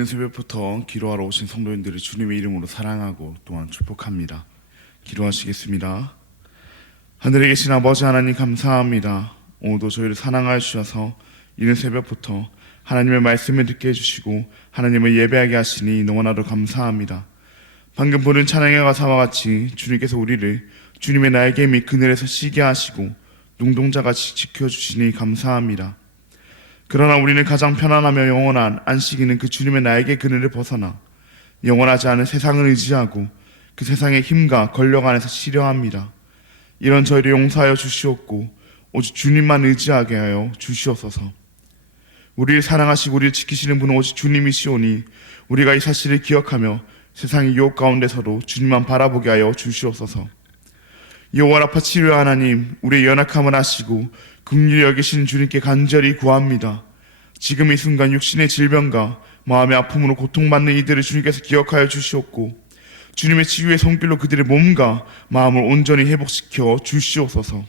이른 새벽부터 기도하러 오신 성도님들을 주님의 이름으로 사랑하고 또한 축복합니다. 기도하시겠습니다. 하늘에 계신 아버지 하나님 감사합니다. 오늘도 저희를 사랑하여 주셔서 이른 새벽부터 하나님의 말씀을 듣게 해주시고 하나님을 예배하게 하시니 너무나도 감사합니다. 방금 보는 찬양의 가사와 같이 주님께서 우리를 주님의 날개 및 그늘에서 쉬게 하시고 눈동자같이 지켜주시니 감사합니다. 그러나 우리는 가장 편안하며 영원한 안식이 있는 그 주님의 날개 그늘을 벗어나 영원하지 않은 세상을 의지하고 그 세상의 힘과 권력 안에서 쉬려합니다. 이런 저희를 용서하여 주시옵고 오직 주님만 의지하게 하여 주시옵소서. 우리를 사랑하시고 우리를 지키시는 분은 오직 주님이시오니 우리가 이 사실을 기억하며 세상의 유혹 가운데서도 주님만 바라보게 하여 주시옵소서. 여호와 라파 치료 하나님, 우리의 연약함을 아시고 긍휼히 여기시는 주님께 간절히 구합니다. 지금 이 순간 육신의 질병과 마음의 아픔으로 고통받는 이들을 주님께서 기억하여 주시옵고 주님의 치유의 손길로 그들의 몸과 마음을 온전히 회복시켜 주시옵소서.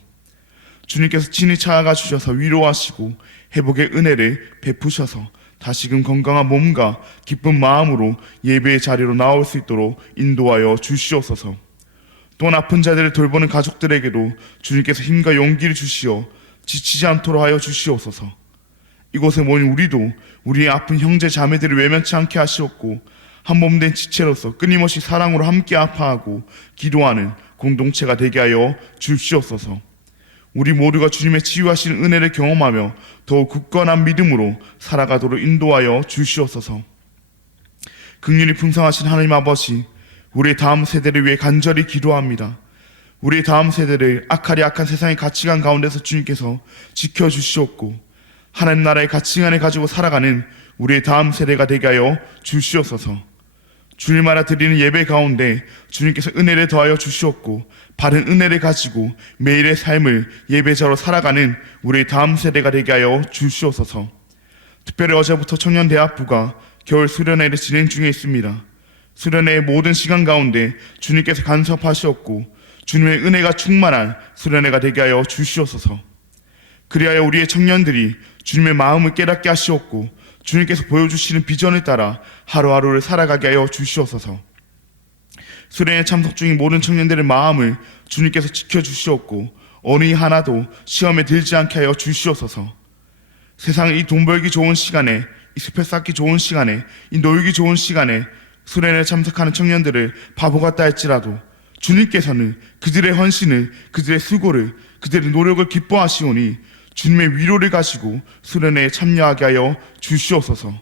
주님께서 친히 찾아가 주셔서 위로하시고 회복의 은혜를 베푸셔서 다시금 건강한 몸과 기쁜 마음으로 예배의 자리로 나올 수 있도록 인도하여 주시옵소서. 또한 아픈 자들을 돌보는 가족들에게도 주님께서 힘과 용기를 주시어 지치지 않도록 하여 주시옵소서. 이곳에 모인 우리도 우리의 아픈 형제 자매들을 외면치 않게 하시옵고 한 몸 된 지체로서 끊임없이 사랑으로 함께 아파하고 기도하는 공동체가 되게 하여 주시옵소서. 우리 모두가 주님의 치유하시는 은혜를 경험하며 더욱 굳건한 믿음으로 살아가도록 인도하여 주시옵소서. 긍휼이 풍성하신 하나님 아버지, 우리의 다음 세대를 위해 간절히 기도합니다. 우리의 다음 세대를 악하리 악한 세상의 가치관 가운데서 주님께서 지켜주시옵고 하나님 나라의 가치관을 가지고 살아가는 우리의 다음 세대가 되게 하여 주시옵소서. 주님 알아 드리는 예배 가운데 주님께서 은혜를 더하여 주시옵고 바른 은혜를 가지고 매일의 삶을 예배자로 살아가는 우리의 다음 세대가 되게 하여 주시옵소서. 특별히 어제부터 청년대학부가 겨울 수련회를 진행 중에 있습니다. 수련회의 모든 시간 가운데 주님께서 간섭하시옵고 주님의 은혜가 충만한 수련회가 되게 하여 주시옵소서. 그리하여 우리의 청년들이 주님의 마음을 깨닫게 하시옵고 주님께서 보여주시는 비전을 따라 하루하루를 살아가게 하여 주시옵소서. 수련회에 참석 중인 모든 청년들의 마음을 주님께서 지켜주시옵고 어느 이 하나도 시험에 들지 않게 하여 주시옵소서. 세상 이 돈 벌기 좋은 시간에, 이 스펙 쌓기 좋은 시간에, 이 놀기 좋은 시간에 수련회에 참석하는 청년들을 바보 같다 할지라도 주님께서는 그들의 헌신을, 그들의 수고를, 그들의 노력을 기뻐하시오니 주님의 위로를 가지고 수련회에 참여하게 하여 주시옵소서.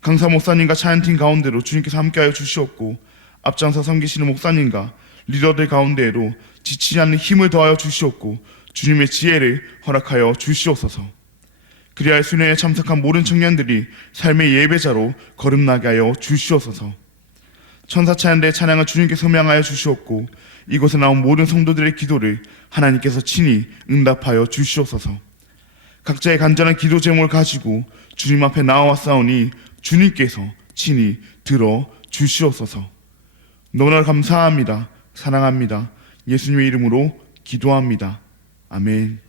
강사 목사님과 찬양팀 가운데로 주님께서 함께하여 주시옵고 앞장서 섬기시는 목사님과 리더들 가운데에도 지치지 않는 힘을 더하여 주시옵고 주님의 지혜를 허락하여 주시옵소서. 그리하여 수련회에 참석한 모든 청년들이 삶의 예배자로 거듭나게 하여 주시옵소서. 천사찬양대의 찬양을 주님께 소명하여 주시옵고 이곳에 나온 모든 성도들의 기도를 하나님께서 친히 응답하여 주시옵소서. 각자의 간절한 기도 제목을 가지고 주님 앞에 나와왔사오니 주님께서 친히 들어 주시옵소서. 너무나 감사합니다. 사랑합니다. 예수님의 이름으로 기도합니다. 아멘.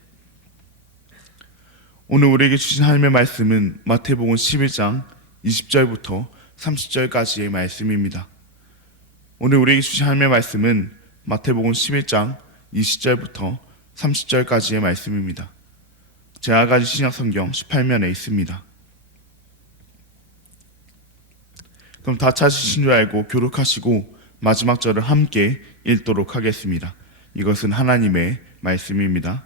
오늘 우리에게 주신 하나님의 말씀은 마태복음 11장 20절부터 30절까지의 말씀입니다. 오늘 우리에게 주신 하나님의 말씀은 마태복음 11장 20절부터 30절까지의 말씀입니다. 제가 가진 신약성경 18면에 있습니다. 그럼 다 찾으신 줄 알고 교독하시고 마지막 절을 함께 읽도록 하겠습니다. 이것은 하나님의 말씀입니다.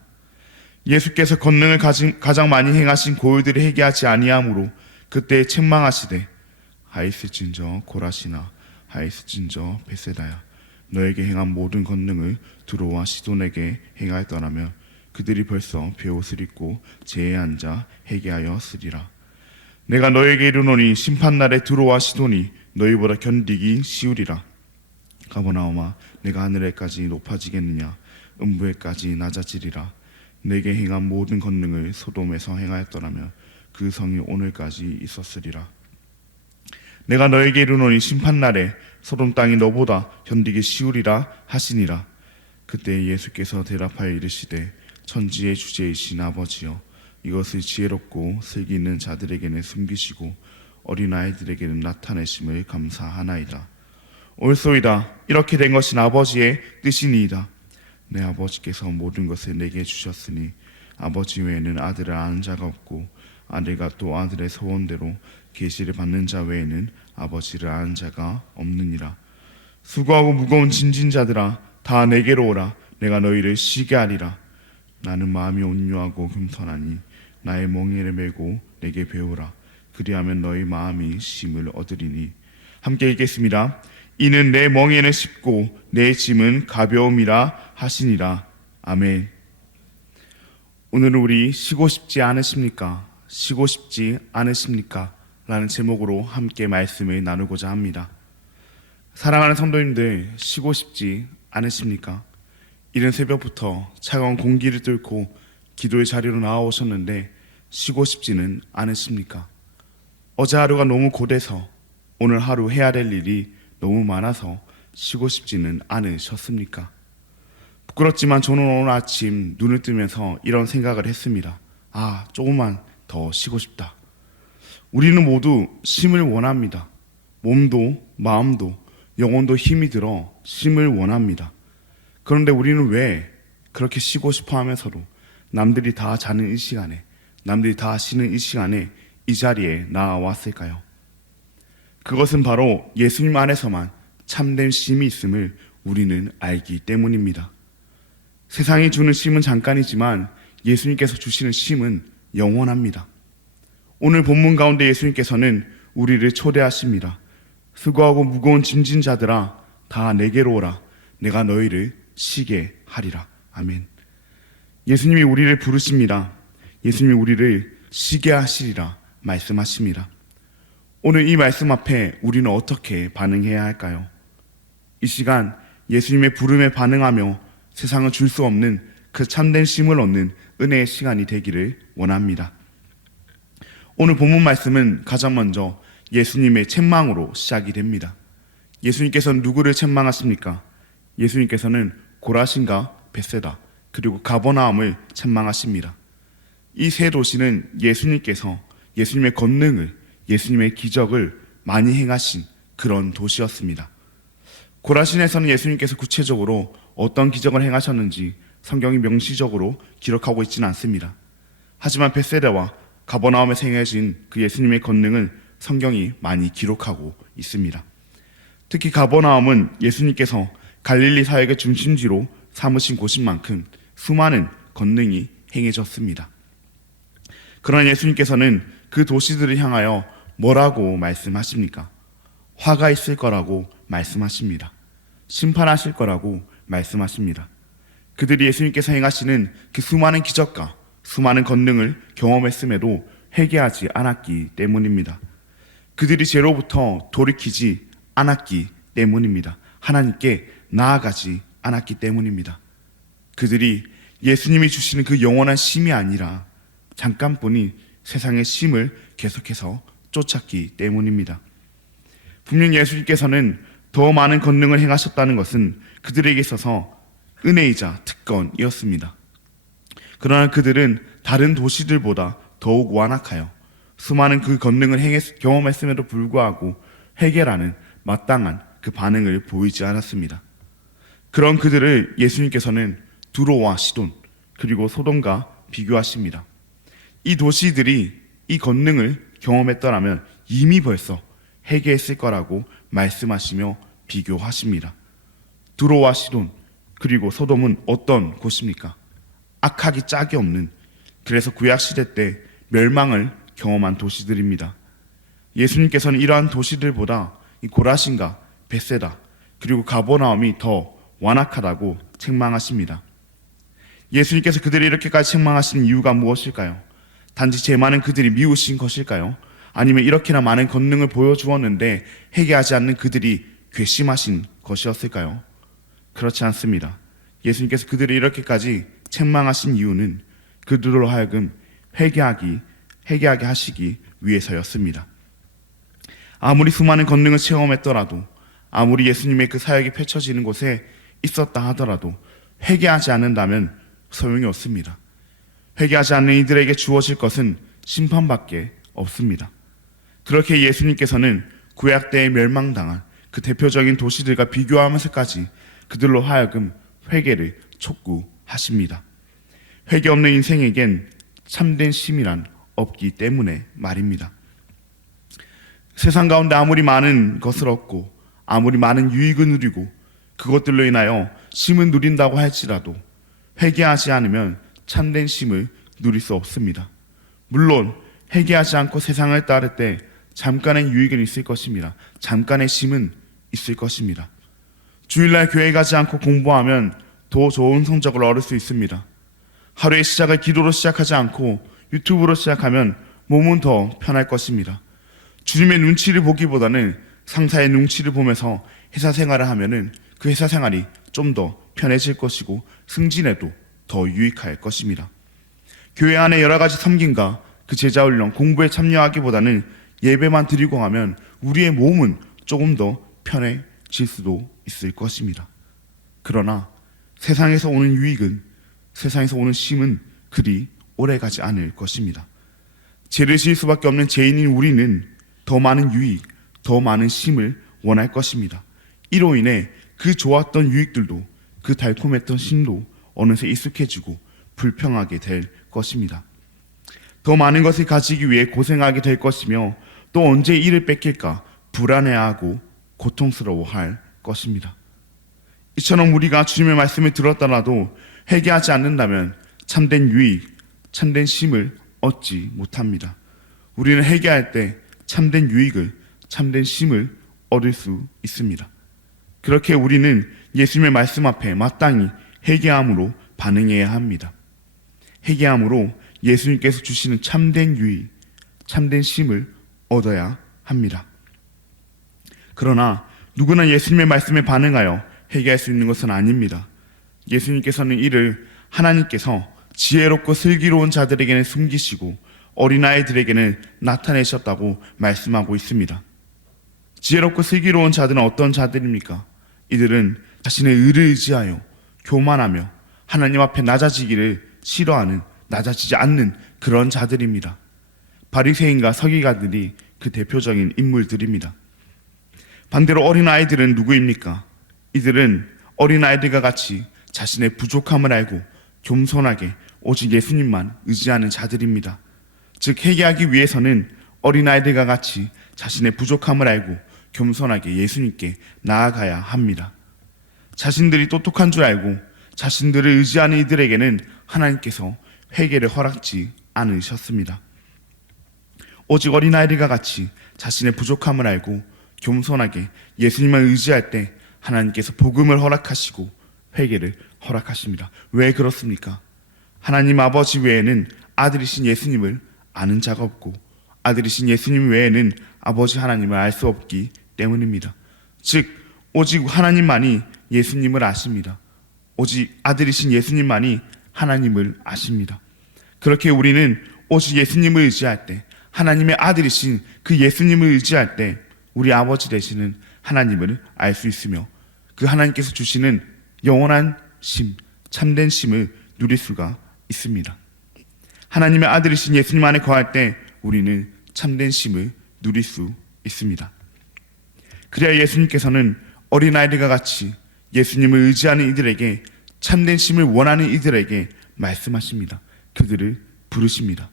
예수께서 권능을 가장 많이 행하신 고요들을 회개하지 아니하므로 그때 책망하시되 하이스진저 고라시나 하이스진저 베세다야 너에게 행한 모든 권능을 두로와 시돈에게 행하였더라면 그들이 벌써 베옷을 입고 제에 앉아 회개하여 쓰리라. 내가 너에게 이르노니 심판날에 두로와 시돈이 너희보다 견디기 쉬우리라. 가버나움아 내가 하늘에까지 높아지겠느냐 음부에까지 낮아지리라. 내게 행한 모든 권능을 소돔에서 행하였더라면 그 성이 오늘까지 있었으리라. 내가 너에게 이르노니 심판날에 소돔 땅이 너보다 견디기 쉬우리라 하시니라. 그때 예수께서 대답하여 이르시되 천지의 주제이신 아버지여 이것을 지혜롭고 슬기 있는 자들에게는 숨기시고 어린아이들에게는 나타내심을 감사하나이다. 옳소이다. 이렇게 된 것은 아버지의 뜻이니이다. 내 아버지께서 모든 것을 내게 주셨으니 아버지 외에는 아들을 아는 자가 없고 아들과 또 아들의 소원대로 계시를 받는 자 외에는 아버지를 아는 자가 없느니라. 수고하고 무거운 짐진 자들아 다 내게로 오라. 내가 너희를 쉬게 하리라. 나는 마음이 온유하고 겸손하니 나의 멍에를 메고 내게 배우라. 그리하면 너희 마음이 쉼을 얻으리니. 함께 읽겠습니다. 이는 내 멍에는 쉽고 내 짐은 가벼움이라 하시니라. 아멘. 오늘은 우리 쉬고 싶지 않으십니까? 쉬고 싶지 않으십니까? 라는 제목으로 함께 말씀을 나누고자 합니다. 사랑하는 성도님들, 쉬고 싶지 않으십니까? 이른 새벽부터 차가운 공기를 뚫고 기도의 자리로 나와오셨는데 쉬고 싶지는 않으십니까? 어제 하루가 너무 고돼서 오늘 하루 해야 될 일이 너무 많아서 쉬고 싶지는 않으셨습니까? 부끄럽지만 저는 오늘 아침 눈을 뜨면서 이런 생각을 했습니다. 조금만 더 쉬고 싶다. 우리는 모두 쉼을 원합니다. 몸도 마음도 영혼도 힘이 들어 쉼을 원합니다. 그런데 우리는 왜 그렇게 쉬고 싶어 하면서도 남들이 다 자는 이 시간에, 남들이 다 쉬는 이 시간에 이 자리에 나왔을까요? 그것은 바로 예수님 안에서만 참된 쉼이 있음을 우리는 알기 때문입니다. 세상이 주는 쉼은 잠깐이지만 예수님께서 주시는 쉼은 영원합니다. 오늘 본문 가운데 예수님께서는 우리를 초대하십니다. 수고하고 무거운 짐진 자들아 다 내게로 오라. 내가 너희를 쉬게 하리라. 아멘. 예수님이 우리를 부르십니다. 예수님이 우리를 쉬게 하시리라 말씀하십니다. 오늘 이 말씀 앞에 우리는 어떻게 반응해야 할까요? 이 시간 예수님의 부름에 반응하며 세상은 줄 수 없는 그 참된 쉼을 얻는 은혜의 시간이 되기를 원합니다. 오늘 본문 말씀은 가장 먼저 예수님의 책망으로 시작이 됩니다. 예수님께서는 누구를 책망하십니까? 예수님께서는 고라신과 벳세다 그리고 가버나움을 책망하십니다. 이 세 도시는 예수님께서 예수님의 권능을, 예수님의 기적을 많이 행하신 그런 도시였습니다. 고라신에서는 예수님께서 구체적으로 어떤 기적을 행하셨는지 성경이 명시적으로 기록하고 있지는 않습니다. 하지만 벳세다와 가버나움에 행해진 그 예수님의 권능을 성경이 많이 기록하고 있습니다. 특히 가버나움은 예수님께서 갈릴리 사역의 중심지로 삼으신 곳인 만큼 수많은 권능이 행해졌습니다. 그러나 예수님께서는 그 도시들을 향하여 뭐라고 말씀하십니까? 화가 있을 거라고 말씀하십니다. 심판하실 거라고 말씀하십니다. 그들이 예수님께서 행하시는 그 수많은 기적과 수많은 권능을 경험했음에도 회개하지 않았기 때문입니다. 그들이 죄로부터 돌이키지 않았기 때문입니다. 하나님께 나아가지 않았기 때문입니다. 그들이 예수님이 주시는 그 영원한 쉼이 아니라 잠깐뿐인 세상의 쉼을 계속해서 쫓았기 때문입니다. 분명 예수님께서는 더 많은 권능을 행하셨다는 것은 그들에게 있어서 은혜이자 특권이었습니다. 그러나 그들은 다른 도시들보다 더욱 완악하여 수많은 그 권능을 경험했음에도 불구하고 회개라는 마땅한 그 반응을 보이지 않았습니다. 그런 그들을 예수님께서는 두로와 시돈 그리고 소돔과 비교하십니다. 이 도시들이 이 권능을 경험했더라면 이미 벌써 회개했을 거라고 말씀하시며 비교하십니다. 두로와 시돈 그리고 소돔은 어떤 곳입니까? 악하기 짝이 없는, 그래서 구약시대 때 멸망을 경험한 도시들입니다. 예수님께서는 이러한 도시들보다 이 고라신과 벳세다 그리고 가버나움이 더 완악하다고 책망하십니다. 예수님께서 그들이 이렇게까지 책망하시는 이유가 무엇일까요? 단지 죄 많은 그들이 미우신 것일까요? 아니면 이렇게나 많은 권능을 보여주었는데 회개하지 않는 그들이 괘씸하신 것이었을까요? 그렇지 않습니다. 예수님께서 그들이 이렇게까지 책망하신 이유는 그들로 하여금 회개하게 하시기 위해서였습니다. 아무리 수많은 권능을 체험했더라도, 아무리 예수님의 그 사역이 펼쳐지는 곳에 있었다 하더라도 회개하지 않는다면 소용이 없습니다. 회개하지 않는 이들에게 주어질 것은 심판밖에 없습니다. 그렇게 예수님께서는 구약 때에 멸망당한 그 대표적인 도시들과 비교하면서까지 그들로 하여금 회개를 촉구하십니다. 회개 없는 인생에겐 참된 쉼이란 없기 때문에 말입니다. 세상 가운데 아무리 많은 것을 얻고 아무리 많은 유익을 누리고 그것들로 인하여 쉼을 누린다고 할지라도 회개하지 않으면 참된 쉼을 누릴 수 없습니다. 물론 회개하지 않고 세상을 따를 때 잠깐의 유익은 있을 것입니다. 잠깐의 쉼은 있을 것입니다. 주일날 교회 가지 않고 공부하면 더 좋은 성적을 얻을 수 있습니다. 하루의 시작을 기도로 시작하지 않고 유튜브로 시작하면 몸은 더 편할 것입니다. 주님의 눈치를 보기보다는 상사의 눈치를 보면서 회사 생활을 하면은 그 회사 생활이 좀 더 편해질 것이고 승진에도 더 유익할 것입니다. 교회 안에 여러 가지 섬김과 그 제자훈련, 공부에 참여하기보다는 예배만 드리고 하면 우리의 몸은 조금 더 편해질 수도 있을 것입니다. 그러나 세상에서 오는 유익은, 세상에서 오는 쉼은 그리 오래가지 않을 것입니다. 죄를 지을 수밖에 없는 죄인인 우리는 더 많은 유익, 더 많은 쉼을 원할 것입니다. 이로 인해 그 좋았던 유익들도, 그 달콤했던 쉼도 어느새 익숙해지고 불평하게 될 것입니다. 더 많은 것을 가지기 위해 고생하게 될 것이며 또 언제 이를 뺏길까 불안해하고 고통스러워할 것입니다. 이처럼 우리가 주님의 말씀을 들었더라도 회개하지 않는다면 참된 유익, 참된 쉼을 얻지 못합니다. 우리는 회개할 때 참된 유익을, 참된 쉼을 얻을 수 있습니다. 그렇게 우리는 예수님의 말씀 앞에 마땅히 회개함으로 반응해야 합니다. 회개함으로 예수님께서 주시는 참된 유익, 참된 쉼을 얻어야 합니다. 그러나 누구나 예수님의 말씀에 반응하여 회개할 수 있는 것은 아닙니다. 예수님께서는 이를 하나님께서 지혜롭고 슬기로운 자들에게는 숨기시고 어린아이들에게는 나타내셨다고 말씀하고 있습니다. 지혜롭고 슬기로운 자들은 어떤 자들입니까? 이들은 자신의 의를 의지하여 교만하며 하나님 앞에 낮아지기를 싫어하는, 낮아지지 않는 그런 자들입니다. 바리새인과 서기관들이 그 대표적인 인물들입니다. 반대로 어린아이들은 누구입니까? 이들은 어린아이들과 같이 자신의 부족함을 알고 겸손하게 오직 예수님만 의지하는 자들입니다. 즉 회개하기 위해서는 어린아이들과 같이 자신의 부족함을 알고 겸손하게 예수님께 나아가야 합니다. 자신들이 똑똑한 줄 알고 자신들을 의지하는 이들에게는 하나님께서 회개를 허락지 않으셨습니다. 오직 어린아이들과 같이 자신의 부족함을 알고 겸손하게 예수님만 의지할 때 하나님께서 복음을 허락하시고 회개를 허락하십니다. 왜 그렇습니까? 하나님 아버지 외에는 아들이신 예수님을 아는 자가 없고 아들이신 예수님 외에는 아버지 하나님을 알 수 없기 때문입니다. 즉 오직 하나님만이 예수님을 아십니다. 오직 아들이신 예수님만이 하나님을 아십니다. 그렇게 우리는 오직 예수님을 의지할 때, 하나님의 아들이신 그 예수님을 의지할 때 우리 아버지 되시는 하나님을 알 수 있으며 그 하나님께서 주시는 영원한 쉼, 참된 쉼을 누릴 수가 있습니다. 하나님의 아들이신 예수님 안에 거할 때 우리는 참된 쉼을 누릴 수 있습니다. 그래야 예수님께서는 어린아이들과 같이 예수님을 의지하는 이들에게, 참된 쉼을 원하는 이들에게 말씀하십니다. 그들을 부르십니다.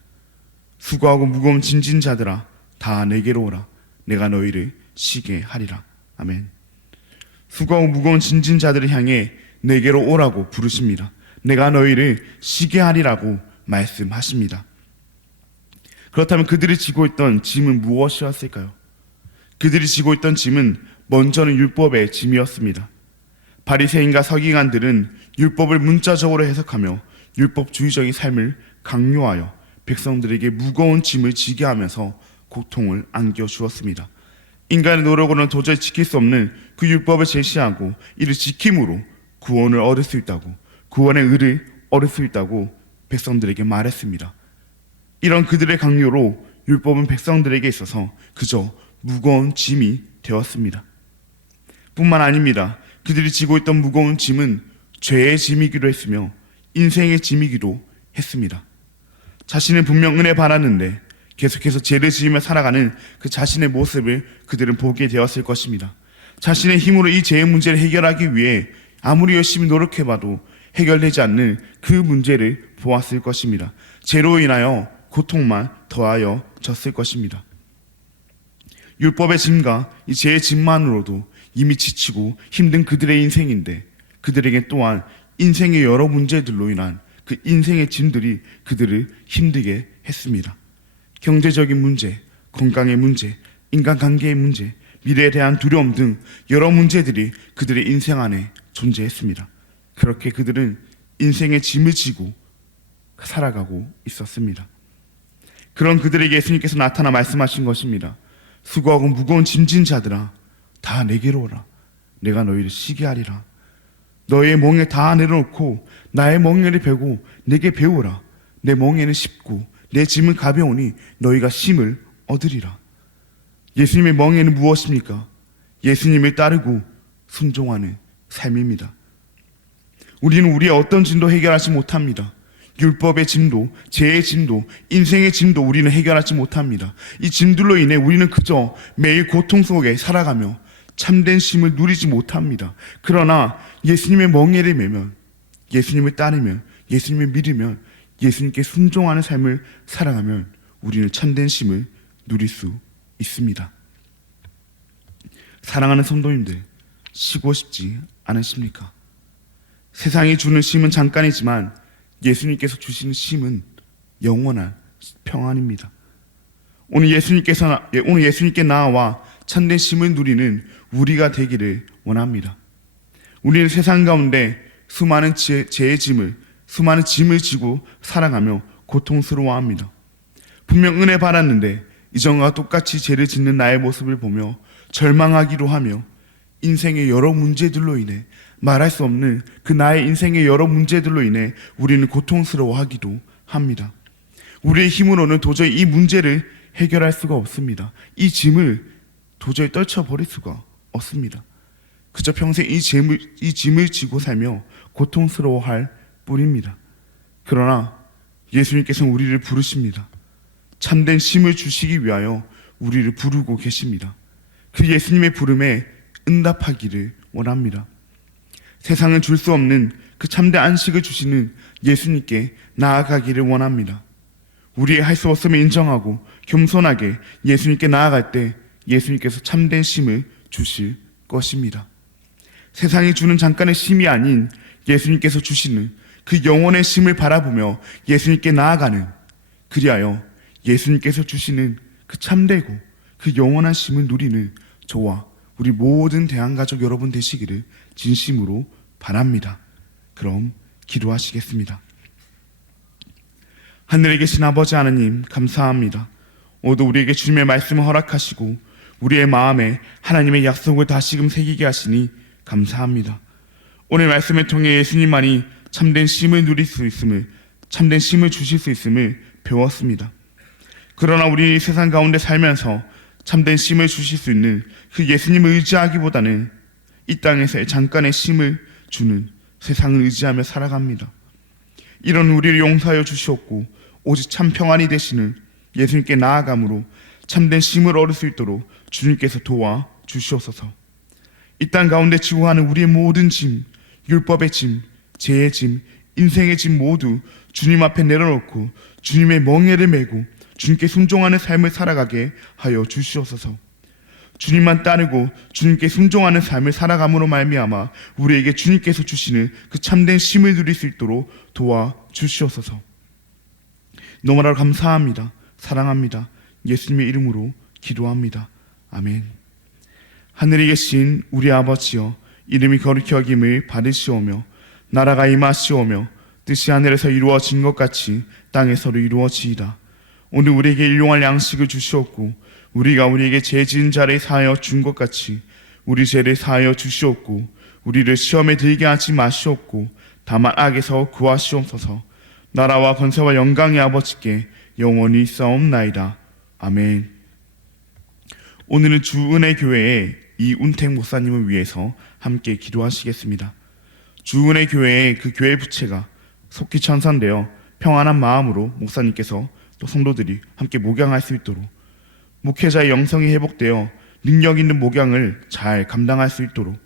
수고하고 무거운 짐진 자들아 다 내게로 오라. 내가 너희를 쉬게 하리라. 아멘. 수고하고 무거운 짐진 자들을 향해 내게로 오라고 부르십니다. 내가 너희를 쉬게 하리라고 말씀하십니다. 그렇다면 그들이 지고 있던 짐은 무엇이었을까요? 그들이 지고 있던 짐은 먼저는 율법의 짐이었습니다. 바리새인과 서기관들은 율법을 문자적으로 해석하며 율법주의적인 삶을 강요하여 백성들에게 무거운 짐을 지게 하면서 고통을 안겨주었습니다. 인간의 노력으로는 도저히 지킬 수 없는 그 율법을 제시하고 이를 지킴으로 구원을 얻을 수 있다고, 구원의 의를 얻을 수 있다고 백성들에게 말했습니다. 이런 그들의 강요로 율법은 백성들에게 있어서 그저 무거운 짐이 되었습니다. 뿐만 아닙니다. 그들이 지고 있던 무거운 짐은 죄의 짐이기도 했으며 인생의 짐이기도 했습니다. 자신은 분명 은혜 받았는데 계속해서 죄를 지으며 살아가는 그 자신의 모습을 그들은 보게 되었을 것입니다. 자신의 힘으로 이 죄의 문제를 해결하기 위해 아무리 열심히 노력해봐도 해결되지 않는 그 문제를 보았을 것입니다. 죄로 인하여 고통만 더하여 졌을 것입니다. 율법의 짐과 이 죄의 짐만으로도 이미 지치고 힘든 그들의 인생인데, 그들에게 또한 인생의 여러 문제들로 인한 그 인생의 짐들이 그들을 힘들게 했습니다. 경제적인 문제, 건강의 문제, 인간관계의 문제, 미래에 대한 두려움 등 여러 문제들이 그들의 인생 안에 존재했습니다. 그렇게 그들은 인생의 짐을 지고 살아가고 있었습니다. 그런 그들에게 예수님께서 나타나 말씀하신 것입니다. 수고하고 무거운 짐진 자들아, 다 내게로 오라. 내가 너희를 쉬게 하리라. 너희의 멍에 다 내려놓고 나의 멍에를 베고 내게 배우라. 내 멍에는 쉽고 내 짐은 가벼우니 너희가 쉼을 얻으리라. 예수님의 멍에는 무엇입니까? 예수님을 따르고 순종하는 삶입니다. 우리는 우리의 어떤 짐도 해결하지 못합니다. 율법의 짐도, 죄의 짐도, 인생의 짐도 우리는 해결하지 못합니다. 이 짐들로 인해 우리는 그저 매일 고통 속에 살아가며 참된 쉼을 누리지 못합니다. 그러나 예수님의 멍에를 매면, 예수님을 따르면, 예수님을 믿으면, 예수님께 순종하는 삶을 살아가면 우리는 참된 쉼을 누릴 수 있습니다. 사랑하는 성도님들, 쉬고 싶지 않으십니까? 세상이 주는 쉼은 잠깐이지만 예수님께서 주시는 쉼은 영원한 평안입니다. 오늘 예수님께 나와 참된 쉼을 누리는 우리가 되기를 원합니다. 우리는 세상 가운데 수많은 죄의 짐을, 수많은 짐을 지고 살아가며 고통스러워합니다. 분명 은혜 받았는데 이전과 똑같이 죄를 짓는 나의 모습을 보며 절망하기도 하며 인생의 여러 문제들로 인해, 말할 수 없는 그 나의 인생의 여러 문제들로 인해 우리는 고통스러워하기도 합니다. 우리의 힘으로는 도저히 이 문제를 해결할 수가 없습니다. 이 짐을 도저히 떨쳐버릴 수가 없습니다. 그저 평생 이 짐을 지고 살며 고통스러워할 뿐입니다. 그러나 예수님께서는 우리를 부르십니다. 참된 쉼을 주시기 위하여 우리를 부르고 계십니다. 그 예수님의 부름에 응답하기를 원합니다. 세상은 줄 수 없는 그 참된 안식을 주시는 예수님께 나아가기를 원합니다. 우리의 할 수 없음을 인정하고 겸손하게 예수님께 나아갈 때 예수님께서 참된 쉼을 주실 것입니다. 세상이 주는 잠깐의 쉼이 아닌 예수님께서 주시는 그 영원의 쉼을 바라보며 예수님께 나아가는, 그리하여 예수님께서 주시는 그 참되고 그 영원한 쉼을 누리는 저와 우리 모든 대한가족 여러분 되시기를 진심으로 바랍니다. 그럼 기도하시겠습니다. 하늘에 계신 아버지 하나님, 감사합니다. 오늘도 우리에게 주님의 말씀을 허락하시고 우리의 마음에 하나님의 약속을 다시금 새기게 하시니 감사합니다. 오늘 말씀을 통해 예수님만이 참된 쉼을 누릴 수 있음을, 참된 쉼을 주실 수 있음을 배웠습니다. 그러나 우리 세상 가운데 살면서 참된 쉼을 주실 수 있는 그 예수님을 의지하기보다는 이 땅에서의 잠깐의 쉼을 주는 세상을 의지하며 살아갑니다. 이런 우리를 용서하여 주시옵고 오직 참 평안이 되시는 예수님께 나아감으로 참된 쉼을 얻을 수 있도록 주님께서 도와 주시옵소서. 이 땅 가운데 지고 가는 우리의 모든 짐, 율법의 짐, 죄의 짐, 인생의 짐 모두 주님 앞에 내려놓고 주님의 멍에를 메고 주님께 순종하는 삶을 살아가게 하여 주시옵소서. 주님만 따르고 주님께 순종하는 삶을 살아감으로 말미암아 우리에게 주님께서 주시는 그 참된 쉼을 누릴 수 있도록 도와 주시옵소서. 너무나도 감사합니다. 사랑합니다. 예수님의 이름으로 기도합니다. 아멘. 하늘에 계신 우리 아버지여, 이름이 거룩히 여김을 받으시오며 나라가 임하시오며 뜻이 하늘에서 이루어진 것 같이 땅에서도 이루어지이다. 오늘 우리에게 일용할 양식을 주시옵고 우리가 우리에게 죄 지은 자를 사하여 준 것 같이 우리 죄를 사하여 주시옵고 우리를 시험에 들게 하지 마시옵고 다만 악에서 구하시옵소서. 나라와 권세와 영광의 아버지께 영원히 있사옵나이다. 아멘. 오늘은 주은혜교회의 이운택 목사님을 위해서 함께 기도하시겠습니다. 주은혜교회의 그 교회 부채가 속히 천산되어 평안한 마음으로 목사님께서 또 성도들이 함께 목양할 수 있도록, 목회자의 영성이 회복되어 능력 있는 목양을 잘 감당할 수 있도록,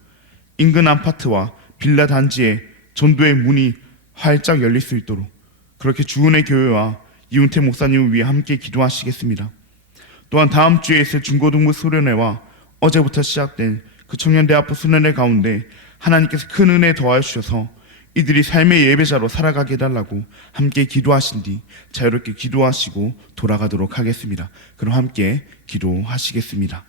인근 아파트와 빌라 단지에 전도의 문이 활짝 열릴 수 있도록, 그렇게 주은혜 교회와 이훈태 목사님을 위해 함께 기도하시겠습니다. 또한 다음 주에 있을 중고등부 수련회와 어제부터 시작된 그 청년대학부 수련회 가운데 하나님께서 큰 은혜 더하여 주셔서 이들이 삶의 예배자로 살아가게 해달라고 함께 기도하신 뒤 자유롭게 기도하시고 돌아가도록 하겠습니다. 그럼 함께 기도하시겠습니다.